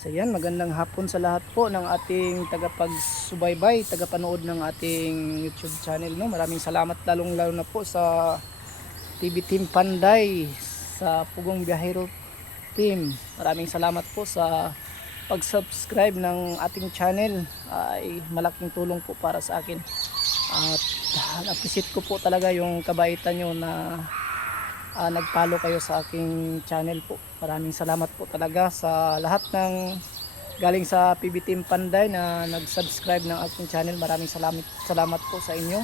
So yan, magandang hapon sa lahat po ng ating tagapagsubaybay, tagapanood ng ating YouTube channel, no. Maraming salamat lalong-lalo na po sa TV Team Panday, sa Pugong Biyahero Team. Maraming salamat po sa pag-subscribe ng ating channel. Ay malaking tulong po para sa akin. At appreciate ko po talaga yung kabaitan nyo na nag-follow kayo sa aking channel po. Maraming salamat po talaga sa lahat ng galing sa PB Team Panday na nag-subscribe ng aking channel. Maraming salamat po sa inyo.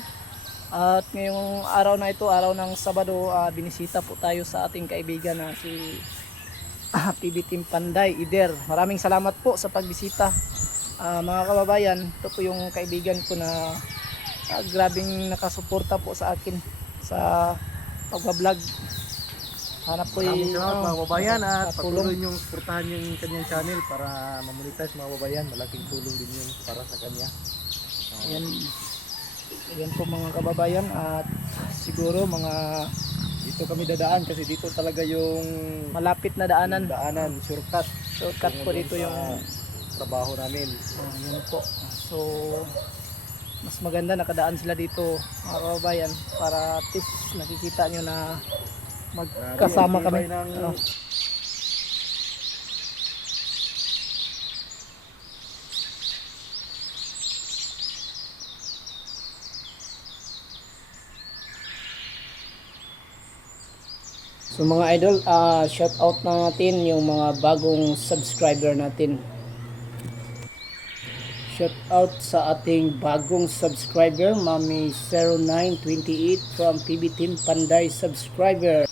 At ngayong araw na ito, araw ng Sabado, binisita po tayo sa ating kaibigan na si PB Team Panday, Ider. Maraming salamat po sa pagbisita. Mga kababayan, ito po yung kaibigan ko na grabing nakasuporta po sa akin sa pagbablog. Hanap po Maraming salamat mga kababayan at tulong. patuloy niyong suportahan yung kanyang channel para ma-monetize mga kababayan. Malaking tulong din yun para sa kanya. Yan po mga kababayan, at siguro mga Dito kami dadaan kasi dito talaga yung malapit na daanan. shortcut. Shortcut po dito sa yung trabaho namin. yun po. So mas maganda nakadaan sila dito mga kababayan para at least nakikita nyo na magkasama kami. So mga idol, shout out na natin yung mga bagong subscriber natin. Shout out sa ating bagong subscriber, Mami 0928 from PB Team Panday subscriber.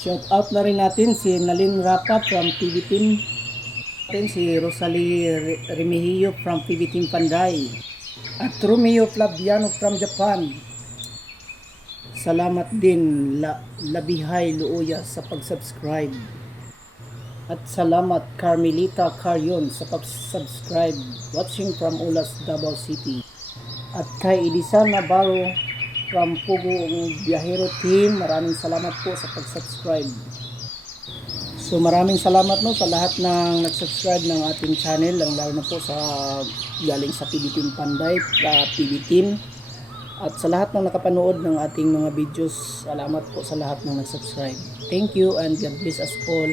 Shout out na rin natin si Nalin Rapa from PB Team. Si Rosalie Remihio from PB Team Panday. At Romeo Flaviano from Japan. Salamat din Labihay Luoya sa pag-subscribe. At salamat Carmelita Carrion sa pag-subscribe, watching from Ulas, Davao City. At kay Elisa Navarro from Pugong Biyahero Team, maraming salamat po sa pag-subscribe. So maraming salamat no sa lahat ng nag-subscribe ng ating channel, lalo na po sa galing sa PB Team Panday, PB Team. At sa lahat ng nakapanood ng ating mga videos, salamat po sa lahat ng nag-subscribe. Thank you and God bless us all.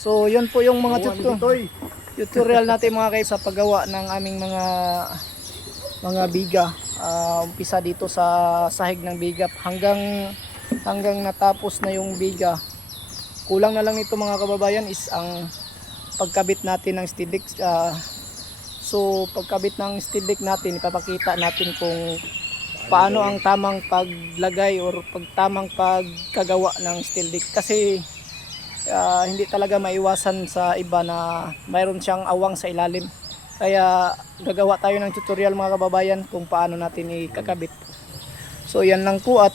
So yun po yung mga Gawa ni Bitoy. tutorial natin mga kayo sa paggawa ng aming mga biga. Umpisa dito sa sahig ng biga hanggang natapos na yung biga. Kulang na lang nito mga kababayan is ang pagkabit natin ng steel deck. So pagkabit ng steel deck natin, ipapakita natin kung paano ang tamang paglagay or tamang pagkagawa ng steel deck. Kasi hindi talaga maiwasan sa iba na mayroon siyang awang sa ilalim. Kaya gagawa tayo ng tutorial mga kababayan kung paano natin ikakabit. So yan lang po at